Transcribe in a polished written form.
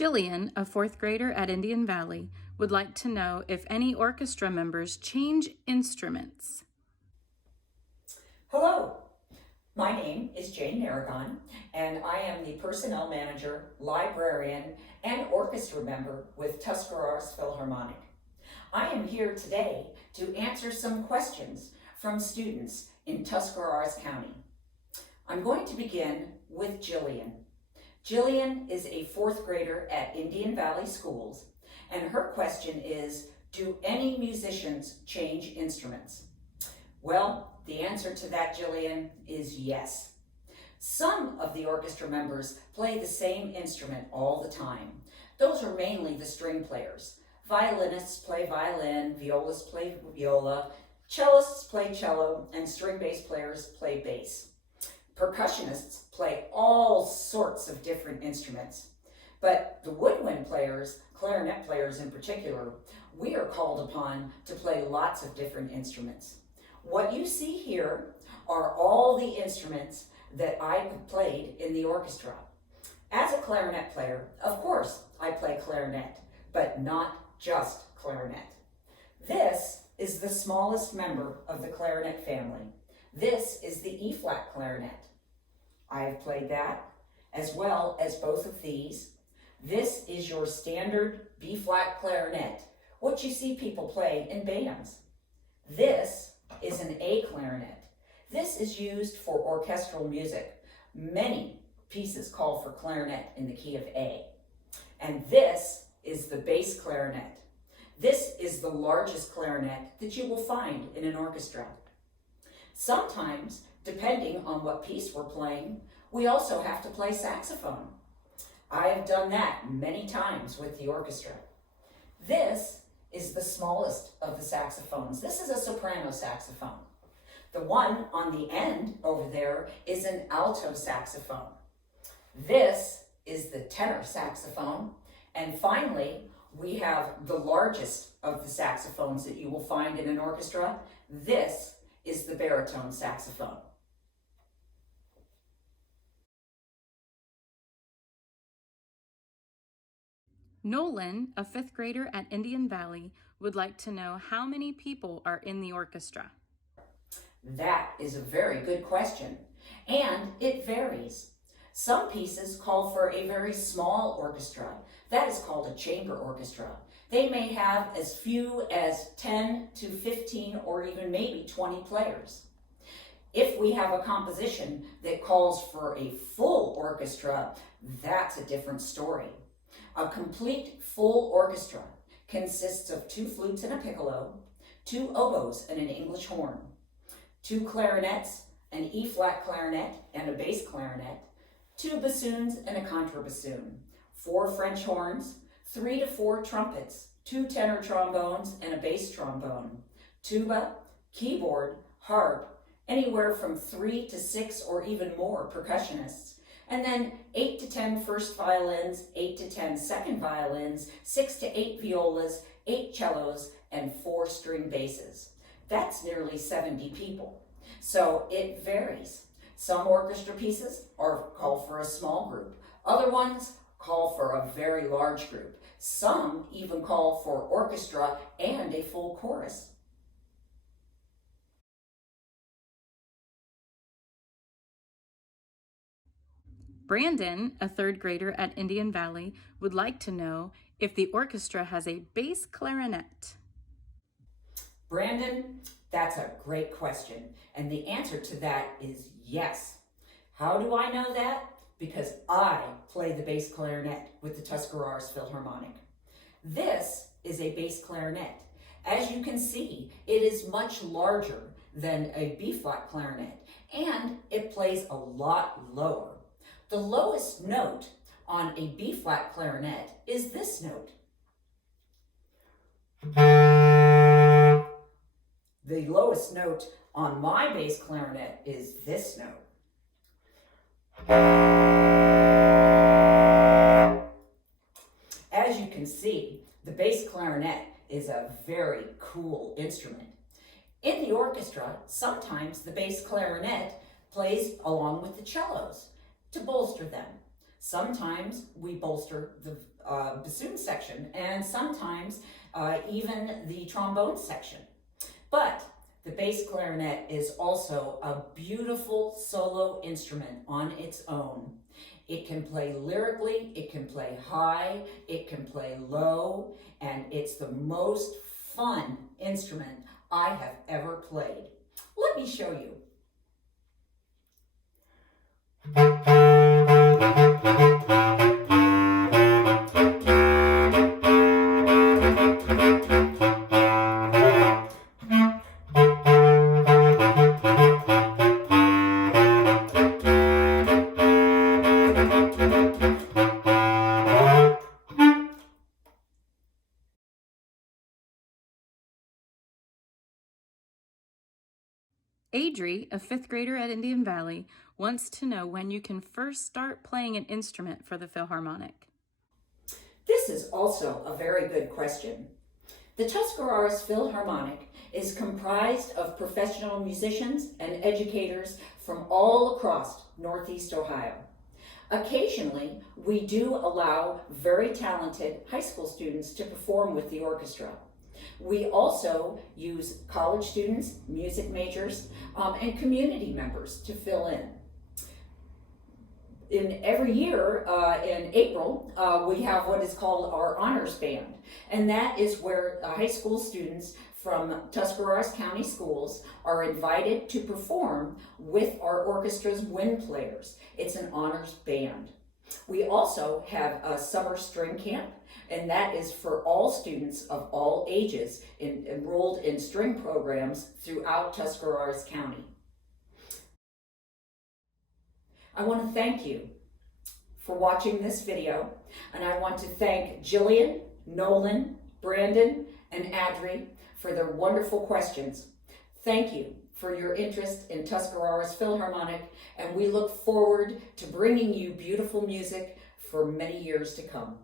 Jillian, a fourth grader at Indian Valley, would like to know if any orchestra members change instruments. Hello, my name is Jane Narragon, and I am the Personnel Manager, Librarian, and Orchestra member with Tuscarawas Philharmonic. I am here today to answer some questions from students in Tuscarawas County. I'm going to begin with Jillian. Jillian is a fourth grader at Indian Valley Schools, and her question is, do any musicians change instruments? Well, the answer to that, Jillian, is yes. Some of the orchestra members play the same instrument all the time. Those are mainly the string players. Violinists play violin, violists play viola, cellists play cello, and string bass players play bass. Percussionists play all sorts of different instruments. But the woodwind players, clarinet players in particular, we are called upon to play lots of different instruments. What you see here are all the instruments that I played in the orchestra. As a clarinet player, of course, I play clarinet, but not just clarinet. This is the smallest member of the clarinet family. This is the E-flat clarinet. I have played that, as well as both of these. This is your standard B-flat clarinet, what you see people play in bands. This is an A clarinet. This is used for orchestral music. Many pieces call for clarinet in the key of A. And this is the bass clarinet. This is the largest clarinet that you will find in an orchestra. Sometimes, depending on what piece we're playing, we also have to play saxophone. I have done that many times with the orchestra. This is the smallest of the saxophones. This is a soprano saxophone. The one on the end over there is an alto saxophone. This is the tenor saxophone. And finally, we have the largest of the saxophones that you will find in an orchestra. This is the baritone saxophone. Nolan, a fifth grader at Indian Valley, would like to know how many people are in the orchestra. That is a very good question, and it varies. Some pieces call for a very small orchestra. That is called a chamber orchestra. They may have as few as 10 to 15 or even maybe 20 players. If we have a composition that calls for a full orchestra, that's a different story. A complete full orchestra consists of 2 flutes and a piccolo, 2 oboes and an English horn, 2 clarinets, an E-flat clarinet and a bass clarinet, 2 bassoons and a contrabassoon, 4 French horns, 3 to 4 trumpets, 2 tenor trombones and a bass trombone, tuba, keyboard, harp, anywhere from 3 to 6 or even more percussionists, and then 8 to 10 first violins, 8 to 10 second violins, 6 to 8 violas, 8 cellos, and 4 string basses. That's nearly 70 people. So it varies. Some orchestra pieces call for a small group. Other ones call for a very large group. Some even call for orchestra and a full chorus. Brandon, a third grader at Indian Valley, would like to know if the orchestra has a bass clarinet. Brandon, that's a great question. And the answer to that is yes. How do I know that? Because I play the bass clarinet with the Tuscarawas Philharmonic. This is a bass clarinet. As you can see, it is much larger than a B-flat clarinet, and it plays a lot lower. The lowest note on a B-flat clarinet is this note. The lowest note on my bass clarinet is this note. As you can see, the bass clarinet is a very cool instrument. In the orchestra, sometimes the bass clarinet plays along with the cellos to bolster them. Sometimes we bolster the bassoon section, and sometimes even the trombone section. But the bass clarinet is also a beautiful solo instrument on its own. It can play lyrically, it can play high, it can play low, and it's the most fun instrument I have ever played. Let me show you. Adri, a fifth grader at Indian Valley, wants to know when you can first start playing an instrument for the Philharmonic. This is also a very good question. The Tuscarawas Philharmonic is comprised of professional musicians and educators from all across Northeast Ohio. Occasionally, we do allow very talented high school students to perform with the orchestra. We also use college students, music majors, and community members to fill in. Every year in April, we have what is called our Honors Band, and that is where high school students from Tuscarawas County Schools are invited to perform with our orchestra's wind players. It's an honors band. We also have a summer string camp, and that is for all students of all ages enrolled in string programs throughout Tuscarawas County. I want to thank you for watching this video, and I want to thank Jillian, Nolan, Brandon, and Adri for their wonderful questions. Thank you for your interest in Tuscarawas Philharmonic, and we look forward to bringing you beautiful music for many years to come.